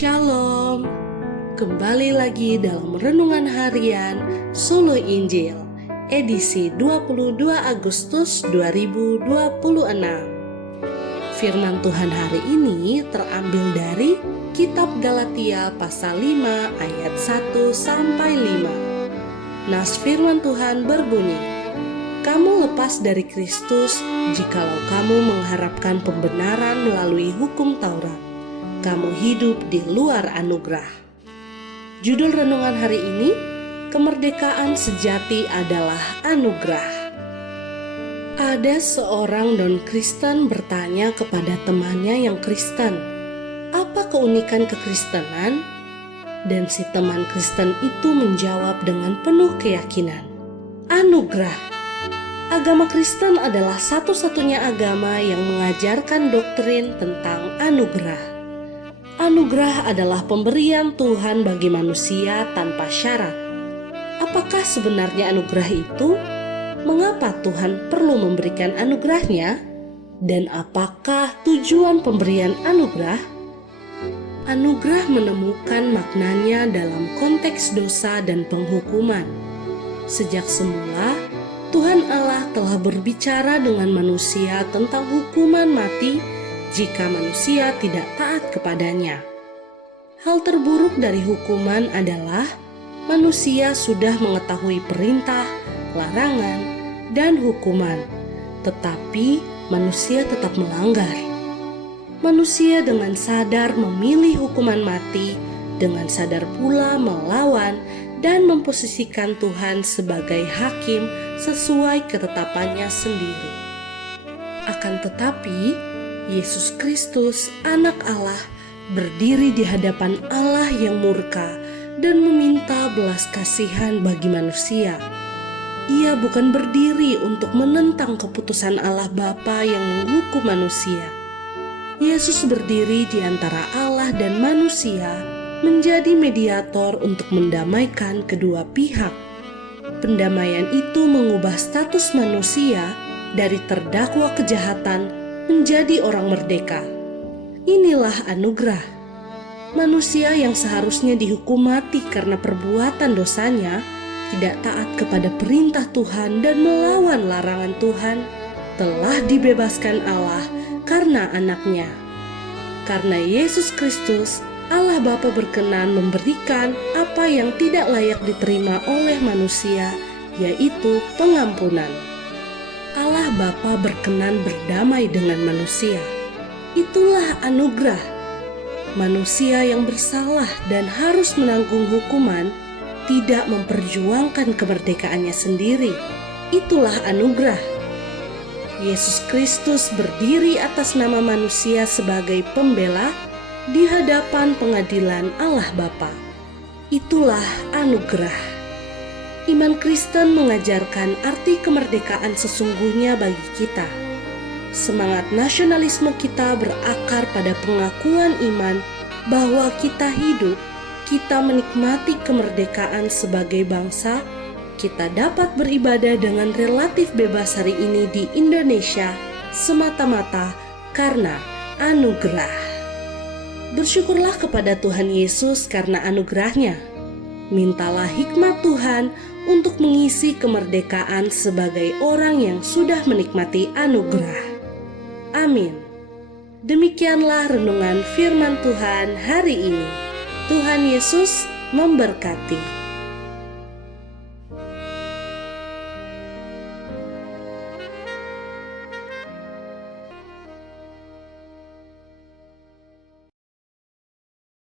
Shalom. Kembali lagi dalam Renungan Harian Solo Injil, edisi 22 Agustus 2026. Firman Tuhan hari ini terambil dari Kitab Galatia pasal 5 ayat 1 sampai 5. Nas firman Tuhan berbunyi, "Kamu lepas dari Kristus jikalau kamu mengharapkan pembenaran melalui hukum Taurat. Kamu hidup di luar anugerah." Judul renungan hari ini, kemerdekaan sejati adalah anugerah. Ada seorang non-Kristen bertanya kepada temannya yang Kristen, "Apa keunikan kekristenan?" Dan si teman Kristen itu menjawab dengan penuh keyakinan, "Anugerah." Agama Kristen adalah satu-satunya agama yang mengajarkan doktrin tentang anugerah. Anugerah adalah pemberian Tuhan bagi manusia tanpa syarat. Apakah sebenarnya anugerah itu? Mengapa Tuhan perlu memberikan anugerahnya? Dan apakah tujuan pemberian anugerah? Anugerah menemukan maknanya dalam konteks dosa dan penghukuman. Sejak semula, Tuhan Allah telah berbicara dengan manusia tentang hukuman mati jika manusia tidak taat kepadanya. Hal terburuk dari hukuman adalah manusia sudah mengetahui perintah, larangan, dan hukuman, tetapi manusia tetap melanggar. Manusia dengan sadar memilih hukuman mati, dengan sadar pula melawan dan memposisikan Tuhan sebagai hakim sesuai ketetapannya sendiri. Akan tetapi, Yesus Kristus, Anak Allah, berdiri di hadapan Allah yang murka dan meminta belas kasihan bagi manusia. Ia bukan berdiri untuk menentang keputusan Allah Bapa yang menghukum manusia. Yesus berdiri di antara Allah dan manusia, menjadi mediator untuk mendamaikan kedua pihak. Pendamaian itu mengubah status manusia dari terdakwa kejahatan menjadi orang merdeka. Inilah anugerah. Manusia yang seharusnya dihukum mati karena perbuatan dosanya, tidak taat kepada perintah Tuhan dan melawan larangan Tuhan, telah dibebaskan Allah karena anaknya. Karena Yesus Kristus, Allah Bapa berkenan memberikan apa yang tidak layak diterima oleh manusia, yaitu pengampunan. Allah Bapa berkenan berdamai dengan manusia. Itulah anugerah. Manusia yang bersalah dan harus menanggung hukuman tidak memperjuangkan kemerdekaannya sendiri. Itulah anugerah. Yesus Kristus berdiri atas nama manusia sebagai pembela di hadapan pengadilan Allah Bapa. Itulah anugerah. Iman Kristen mengajarkan arti kemerdekaan sesungguhnya bagi kita. Semangat nasionalisme kita berakar pada pengakuan iman bahwa kita hidup, kita menikmati kemerdekaan sebagai bangsa, kita dapat beribadah dengan relatif bebas hari ini di Indonesia semata-mata karena anugerah. Bersyukurlah kepada Tuhan Yesus karena anugerahnya. Mintalah hikmat Tuhan untuk mengisi kemerdekaan sebagai orang yang sudah menikmati anugerah. Amin. Demikianlah renungan firman Tuhan hari ini. Tuhan Yesus memberkati.